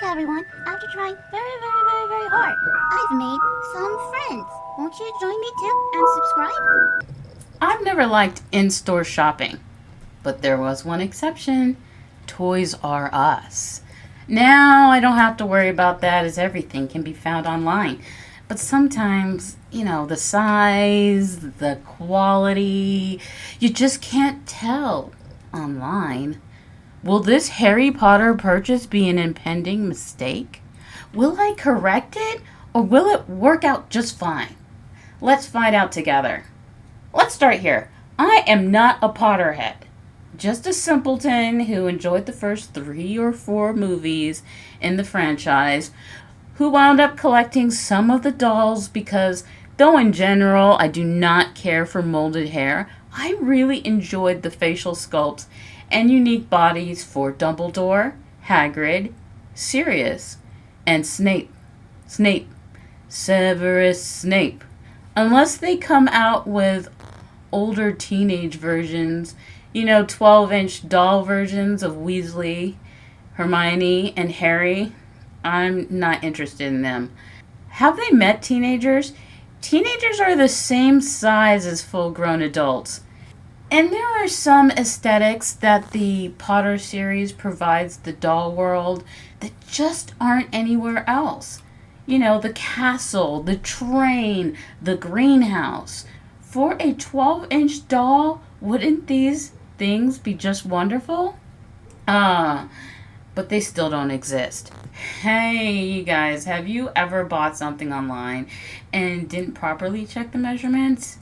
Look everyone, after trying very hard, I've made some friends. Won't you join me too and subscribe? I've never liked in-store shopping, but there was one exception. Toys R Us. Now I don't have to worry about that as everything can be found online. But sometimes, the size, the quality, you just can't tell online. Will this Harry Potter purchase be an impending mistake? Will I correct it or will it work out just fine? Let's find out together. Let's start here. I am not a Potterhead. Just a simpleton who enjoyed the first 3 or 4 movies in the franchise, who wound up collecting some of the dolls because, though in general I do not care for molded hair, I really enjoyed the facial sculpts and unique bodies for Dumbledore, Hagrid, Sirius, and Snape. Severus Snape. Unless they come out with older teenage versions, 12-inch doll versions of Weasley, Hermione, and Harry, I'm not interested in them. Have they met teenagers? Teenagers are the same size as full-grown adults. And there are some aesthetics that the Potter series provides the doll world that just aren't anywhere else. The castle, the train, the greenhouse. For a 12-inch doll, wouldn't these things be just wonderful? But they still don't exist. Hey, you guys, have you ever bought something online and didn't properly check the measurements?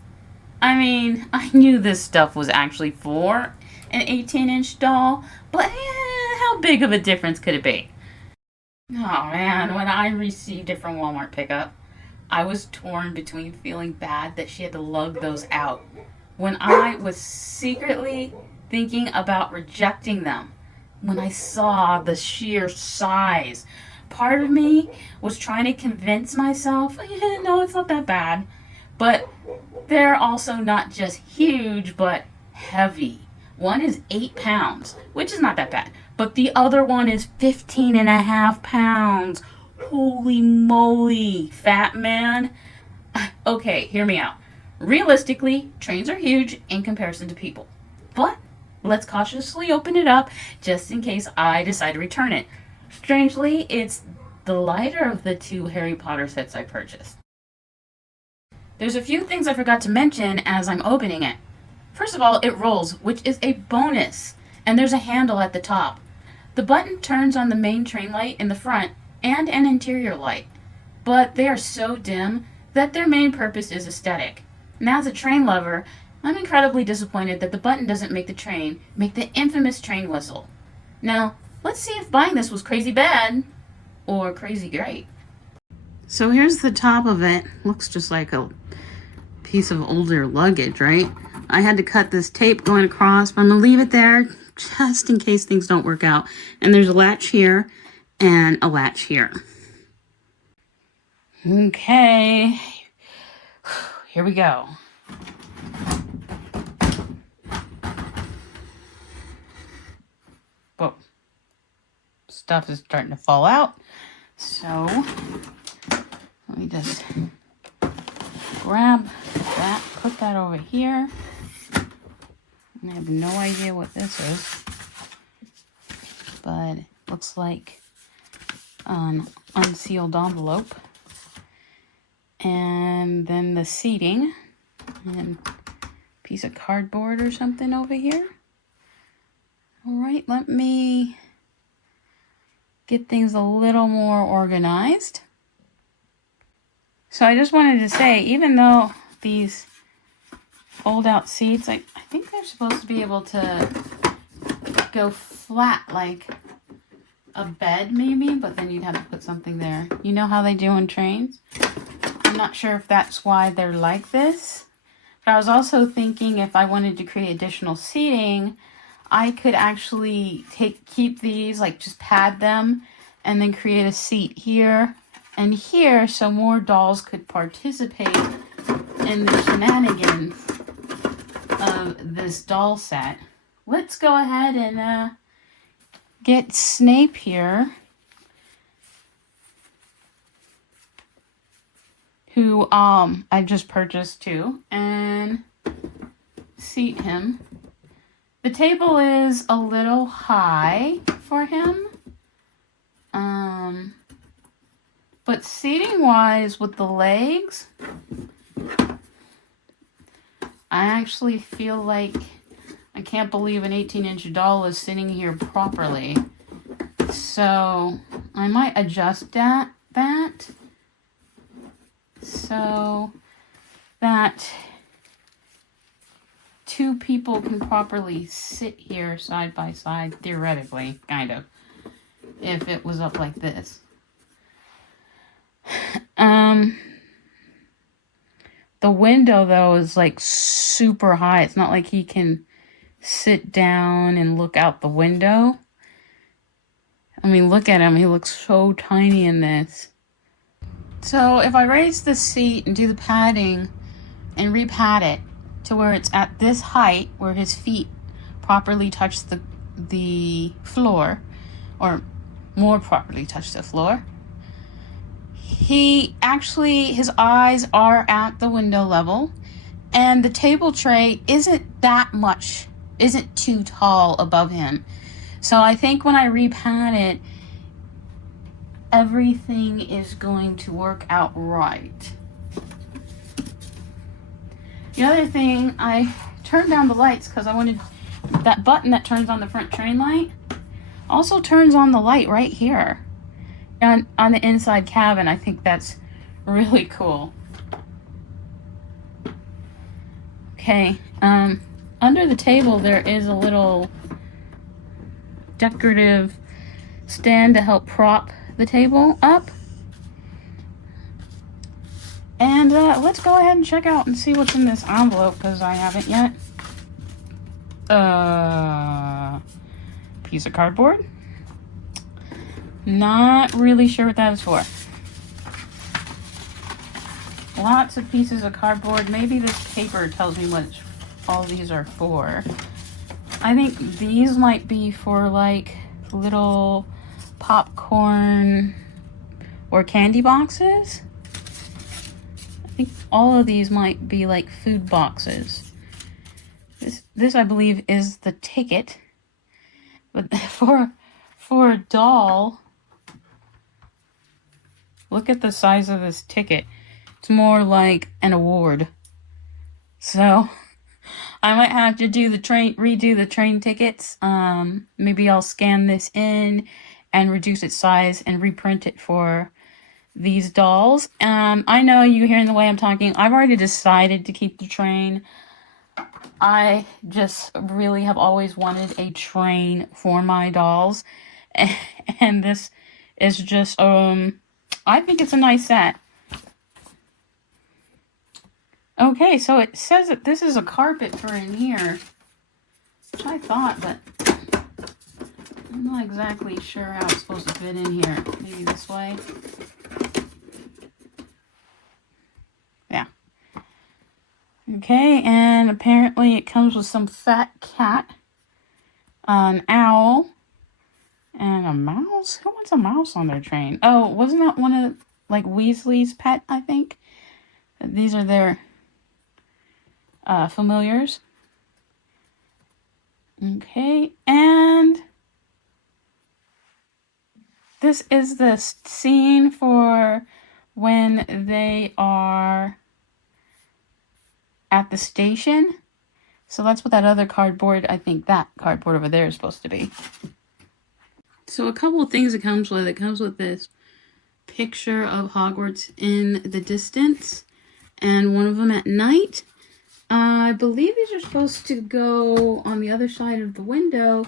I mean, I knew this stuff was actually for an 18-inch doll, but how big of a difference could it be? Oh man, when I received it from Walmart pickup, I was torn between feeling bad that she had to lug those out, when I was secretly thinking about rejecting them. When I saw the sheer size, part of me was trying to convince myself, no, it's not that bad. But they're also not just huge, but heavy. One is 8 pounds, which is not that bad. But the other one is 15 and a half pounds. Holy moly, fat man. Okay, hear me out. Realistically, trains are huge in comparison to people. But let's cautiously open it up just in case I decide to return it. Strangely, it's the lighter of the 2 Harry Potter sets I purchased. There's a few things I forgot to mention as I'm opening it. First of all, it rolls, which is a bonus, and there's a handle at the top. The button turns on the main train light in the front and an interior light, but they are so dim that their main purpose is aesthetic. Now, as a train lover, I'm incredibly disappointed that the button doesn't make the train make the infamous train whistle. Now, let's see if buying this was crazy bad or crazy great. So here's the top of it. Looks just like a piece of older luggage, right? I had to cut this tape going across, but I'm gonna leave it there just in case things don't work out. And there's a latch here and a latch here. Okay, here we go. Whoa, stuff is starting to fall out. So let me just grab that, put that over here. I have no idea what this is, but it looks like an unsealed envelope. And then the seating and piece of cardboard or something over here. All right, let me get things a little more organized. So I just wanted to say, even though these fold-out seats, I think they're supposed to be able to go flat like a bed maybe, but then you'd have to put something there. You know how they do in trains? I'm not sure if that's why they're like this. But I was also thinking if I wanted to create additional seating, I could actually keep these, like just pad them, and then create a seat here and here so more dolls could participate in the shenanigans of this doll set. Let's go ahead and get Snape here who I just purchased too, and seat him. The table is a little high for him. But seating wise with the legs, I actually feel like I can't believe an 18-inch doll is sitting here properly. So I might adjust that so that two people can properly sit here side by side, theoretically, kind of, if it was up like this. The window, though, is like super high. It's not like he can sit down and look out the window. I mean, look at him. He looks so tiny in this. So if I raise the seat and do the padding and repad it to where it's at this height, where his feet properly touch the floor, or more properly touch the floor, his eyes are at the window level, and the table tray isn't too tall above him. So I think when I repad it, everything is going to work out right. The other thing, I turned down the lights because I wanted that button that turns on the front train light also turns on the light right here on the inside cabin. I think that's really cool. Okay, under the table there is a little decorative stand to help prop the table up. And let's go ahead and check out and see what's in this envelope, because I haven't yet. Piece of cardboard. Not really sure what that is for. Lots of pieces of cardboard. Maybe this paper tells me what all these are for. I think these might be for like little popcorn or candy boxes. I think all of these might be like food boxes. This I believe is the ticket. But for a doll, look at the size of this ticket. It's more like an award. So I might have to redo the train tickets. Maybe I'll scan this in and reduce its size and reprint it for these dolls. I know you hearing the way I'm talking. I've already decided to keep the train. I just really have always wanted a train for my dolls. And this is just, I think it's a nice set. Okay, so it says that this is a carpet for in here, which I thought, but I'm not exactly sure how it's supposed to fit in here. Maybe this way. Yeah. Okay, and apparently it comes with some fat cat, an owl, and a mouse. Who wants a mouse on their train? Oh, wasn't that one of, like, Weasley's pet, I think? These are their familiars. Okay, and this is the scene for when they are at the station. So that's what that other cardboard, I think that cardboard over there is supposed to be. So a couple of things it comes with. It comes with this picture of Hogwarts in the distance, and one of them at night. I believe these are supposed to go on the other side of the window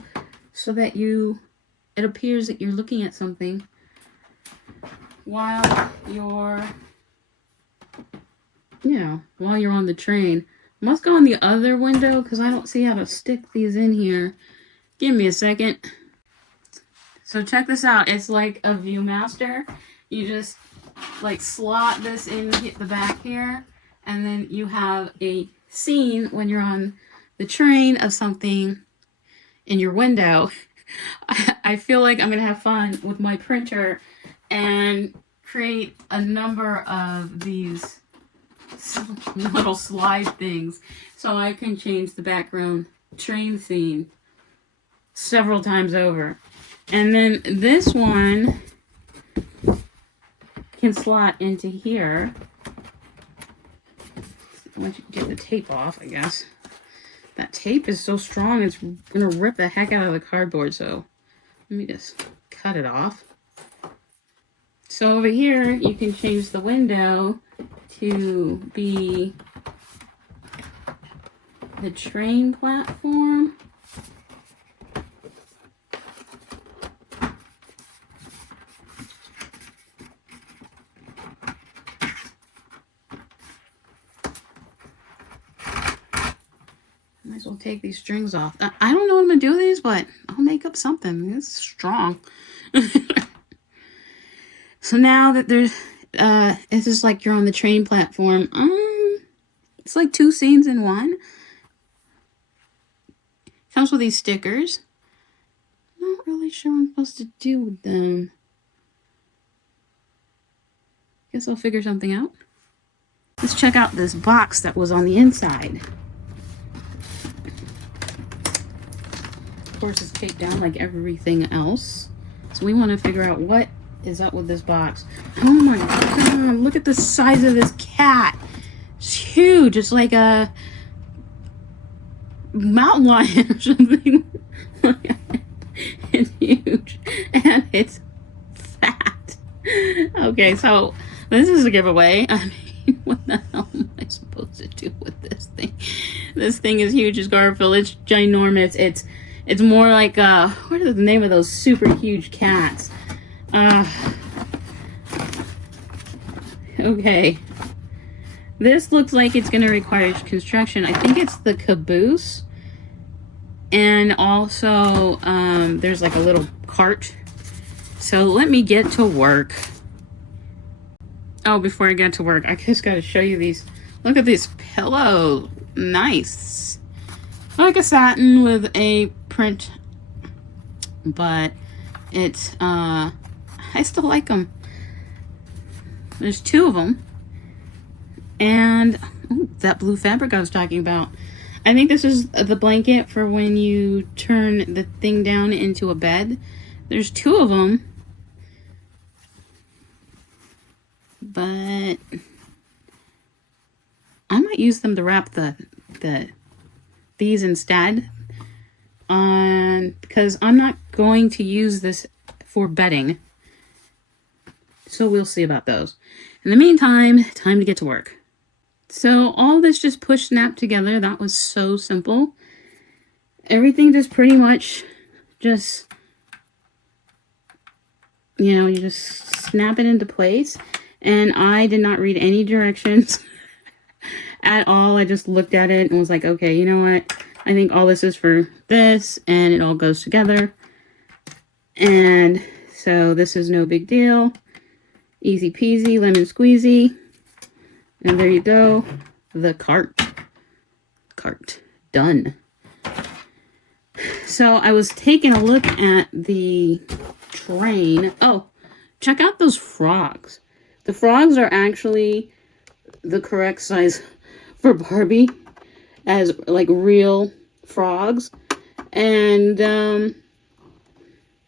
so that it appears that you're looking at something while you're on the train. Must go on the other window because I don't see how to stick these in here. Give me a second. So check this out. It's like a Viewmaster. You just like slot this in, hit the back here, and then you have a scene when you're on the train of something in your window. I feel like I'm going to have fun with my printer and create a number of these some little slide things so I can change the background train scene several times over. And then this one can slot into here. Once you get the tape off, I guess. That tape is so strong, it's gonna rip the heck out of the cardboard, so let me just cut it off. So over here, you can change the window to be the train platform. Might as well take these strings off. I don't know what I'm gonna do with these, but I'll make up something. It's strong. So now that there's, it's just like you're on the train platform. It's like 2 scenes in one. Comes with these stickers. Not really sure what I'm supposed to do with them. Guess I'll figure something out. Let's check out this box that was on the inside. Of course, it's taped down like everything else. So we want to figure out what is up with this box. Oh my god, look at the size of this cat. It's huge. It's like a mountain lion or something. It's huge. And it's fat. Okay, so this is a giveaway. I mean, what the hell am I supposed to do with this thing? This thing is huge as Garfield. It's ginormous. It's more like, what is the name of those super huge cats? Okay. This looks like it's going to require construction. I think it's the caboose. And also, there's like a little cart. So let me get to work. Oh, before I get to work, I just got to show you these. Look at this pillow. Nice. Like a satin with a print. But it's, I still like them. There's 2 of them. And that blue fabric I was talking about. I think this is the blanket for when you turn the thing down into a bed. There's 2 of them. But I might use them to wrap these instead. Because I'm not going to use this for bedding. So we'll see about those. In the meantime, time to get to work. So all this just push snap together. That was so simple. Everything just pretty much just, you know, you just snap it into place. And I did not read any directions at all. I just looked at it and was like, okay, you know what? I think all this is for this, and it all goes together. And so this is no big deal. Easy peasy, lemon squeezy. And there you go. The cart. Done. So I was taking a look at the train. Oh, check out those frogs. The frogs are actually the correct size for Barbie as like real frogs. And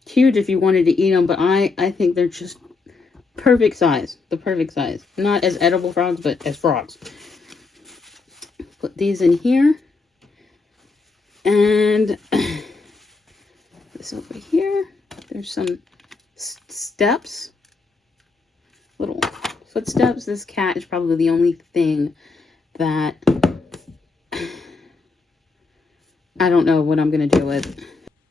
huge if you wanted to eat them, but I think they're just perfect size. The perfect size. Not as edible frogs, but as frogs. Put these in here. And this over here. There's some steps. Little footsteps. This cat is probably the only thing that I don't know what I'm going to do with.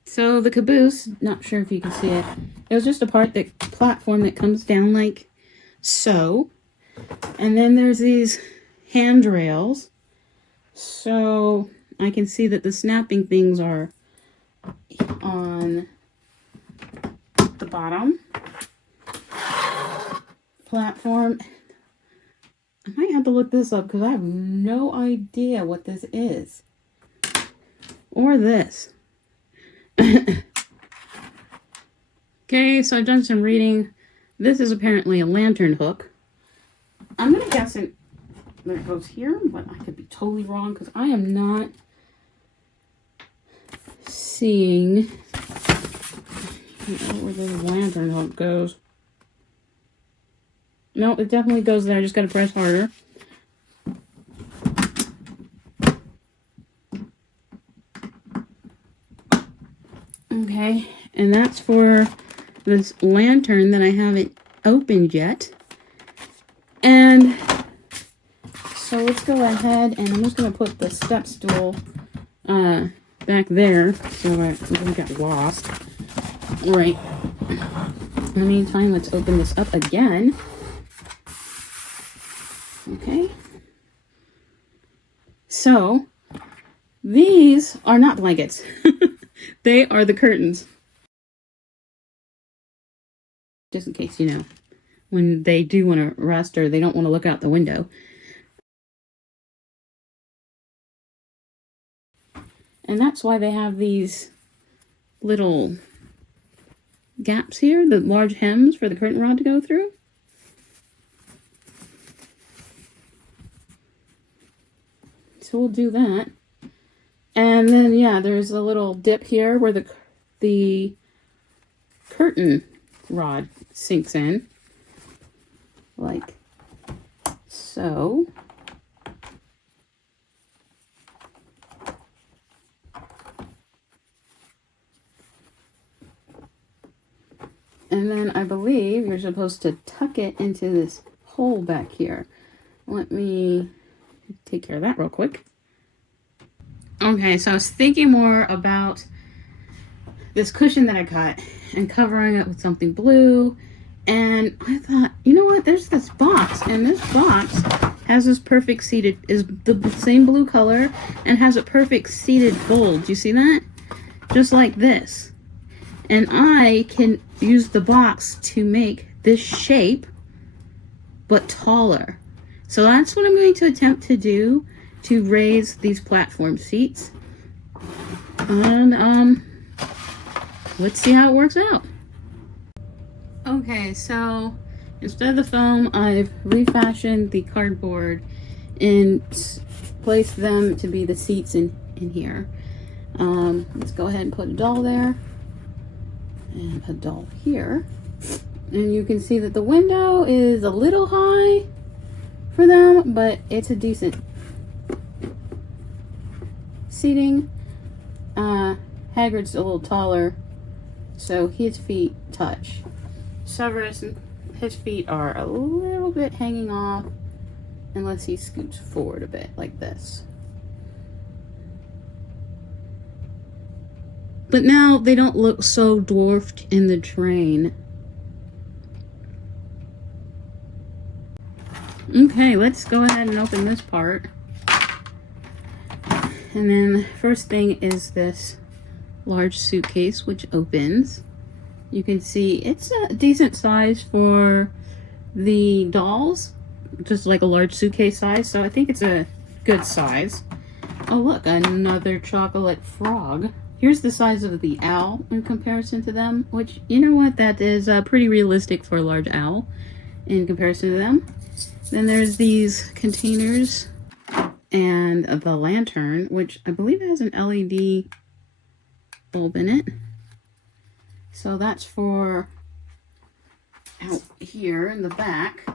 So the caboose, not sure if you can see it. It was just a platform that comes down like so. And then there's these handrails. So I can see that the snapping things are on the bottom platform. I might have to look this up because I have no idea what this is. Or this. Okay, so I've done some reading. This is apparently a lantern hook. I'm going to guess that it goes here, but I could be totally wrong because I am not seeing where the lantern hook goes. No, it definitely goes there. I just got to press harder. Okay, and that's for this lantern that I haven't opened yet. And so let's go ahead, and I'm just going to put the step stool back there so I don't get lost. Right. In the meantime, let's open this up again. Okay. So, these are not blankets. They are the curtains. Just in case, you know, when they do want to rest or they don't want to look out the window. And that's why they have these little gaps here, the large hems for the curtain rod to go through. So we'll do that. And then, yeah, there's a little dip here where the curtain rod sinks in. Like so. And then I believe you're supposed to tuck it into this hole back here. Let me take care of that real quick. Okay, so I was thinking more about this cushion that I cut and covering it with something blue. And I thought, you know what, there's this box, and this box has this perfect seated, is the same blue color, and has a perfect seated fold. Do you see that? Just like this. And I can use the box to make this shape, but taller. So that's what I'm going to attempt to do to raise these platform seats. And, let's see how it works out. Okay, so instead of the foam, I've refashioned the cardboard and placed them to be the seats in here. Let's go ahead and put a doll there. And a doll here. And you can see that the window is a little high for them, but it's a decent seating. Hagrid's a little taller, so his feet touch. Severus, his feet are a little bit hanging off unless he scoots forward a bit like this. But now they don't look so dwarfed in the train. Okay, let's go ahead and open this part. And then the first thing is this large suitcase, which opens. You can see it's a decent size for the dolls, just like a large suitcase size, so I think it's a good size. Oh look, another chocolate frog. Here's the size of the owl in comparison to them, which, you know what, that is pretty realistic for a large owl in comparison to them. Then there's these containers and the lantern, which I believe has an LED bulb in it. So that's for out here in the back.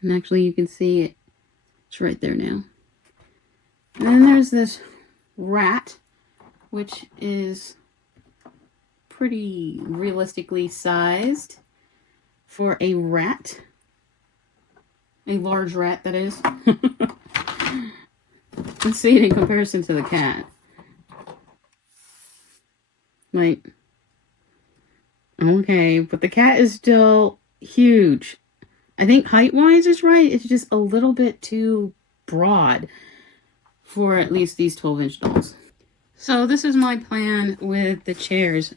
And actually you can see it. It's right there now. And then there's this rat, which is pretty realistically sized for a rat. A large rat, that is. Let's see it in comparison to the cat. Like, okay, but the cat is still huge. I think height-wise is right. It's just a little bit too broad for at least these 12-inch dolls. So this is my plan with the chairs.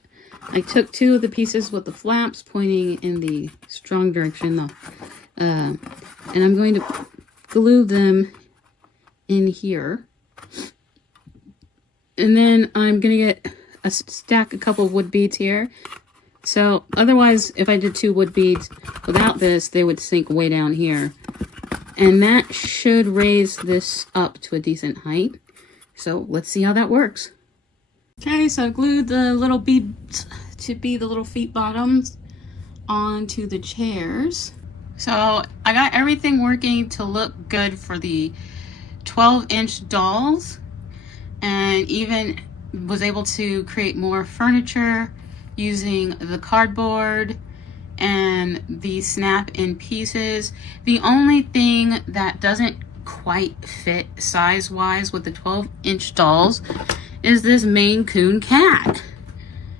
I took two of the pieces with the flaps pointing in the strong direction, and I'm going to glue them in here. And then I'm going to get stack a couple of wood beads here. So otherwise, if I did two wood beads without this, they would sink way down here. And that should raise this up to a decent height. So let's see how that works. Okay, so I glued the little beads to be the little feet bottoms onto the chairs. So I got everything working to look good for the 12-inch dolls, and even was able to create more furniture using the cardboard and the snap-in pieces. The only thing that doesn't quite fit size-wise with the 12-inch dolls is this Maine Coon cat.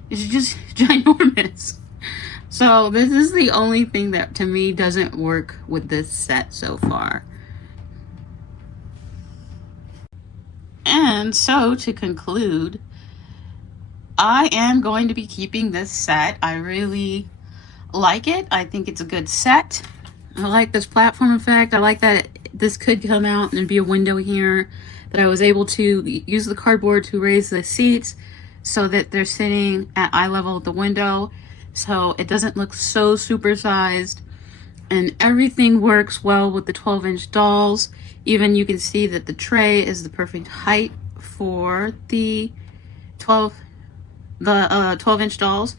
It's just ginormous. So this is the only thing that to me doesn't work with this set so far. And so to conclude, I am going to be keeping this set. I really like it. I think it's a good set. I like this platform effect. I like that this could come out and be a window here, that I was able to use the cardboard to raise the seats so that they're sitting at eye level at the window, so it doesn't look so supersized. And everything works well with the 12-inch dolls. Even you can see that the tray is the perfect height for the 12-inch dolls.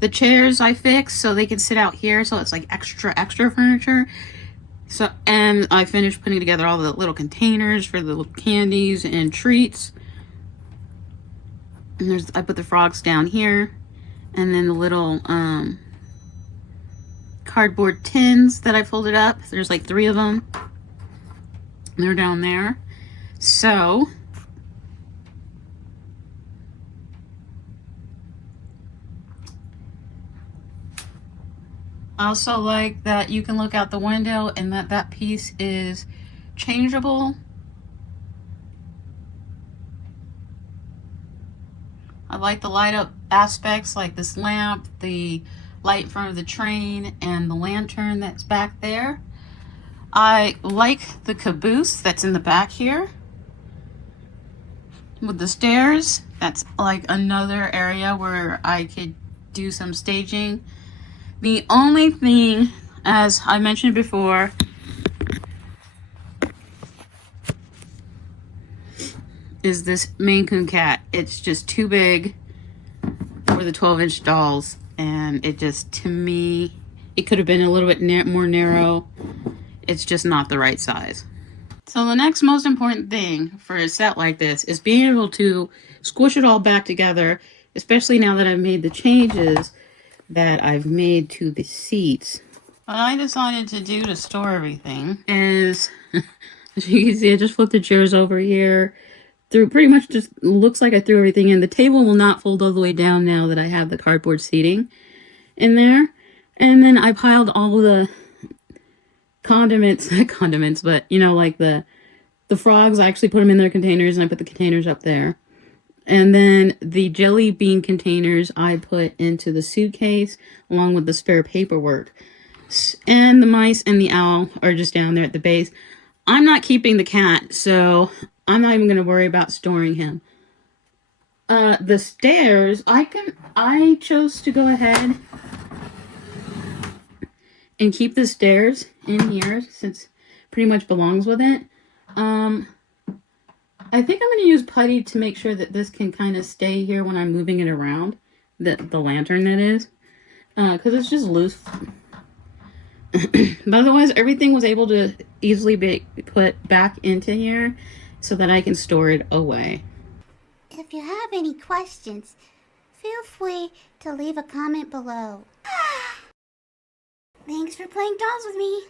The chairs I fixed so they can sit out here, so it's like extra furniture. So, and I finished putting together all the little containers for the little candies and treats. And I put the frogs down here, and then the little cardboard tins that I folded up. There's like 3 of them. They're down there. So I also like that you can look out the window and that piece is changeable. I like the light up aspects, like this lamp, the light in front of the train, and the lantern that's back there. I like the caboose that's in the back here with the stairs. That's like another area where I could do some staging. The only thing, as I mentioned before, is this Maine Coon cat. It's just too big for the 12-inch dolls, and it just, to me, it could have been a little bit more narrow. It's just not the right size. So the next most important thing for a set like this is being able to squish it all back together, especially now that I've made the changes that I've made to the seats. What I decided to do to store everything is, as you can see, I just flipped the chairs over here. Pretty much just looks like I threw everything in. The table will not fold all the way down now that I have the cardboard seating in there. And then I piled all the condiments, not condiments, but you know, like the frogs, I actually put them in their containers, and I put the containers up there. And then the jelly bean containers I put into the suitcase along with the spare paperwork. And the mice and the owl are just down there at the base. I'm not keeping the cat, so I'm not even going to worry about storing him. The stairs, I chose to go ahead and keep the stairs in here since it pretty much belongs with it. I think I'm going to use putty to make sure that this can kind of stay here when I'm moving it around. The lantern, that is. Because it's just loose. But otherwise, everything was able to easily be put back into here so that I can store it away. If you have any questions, feel free to leave a comment below. Thanks for playing dolls with me.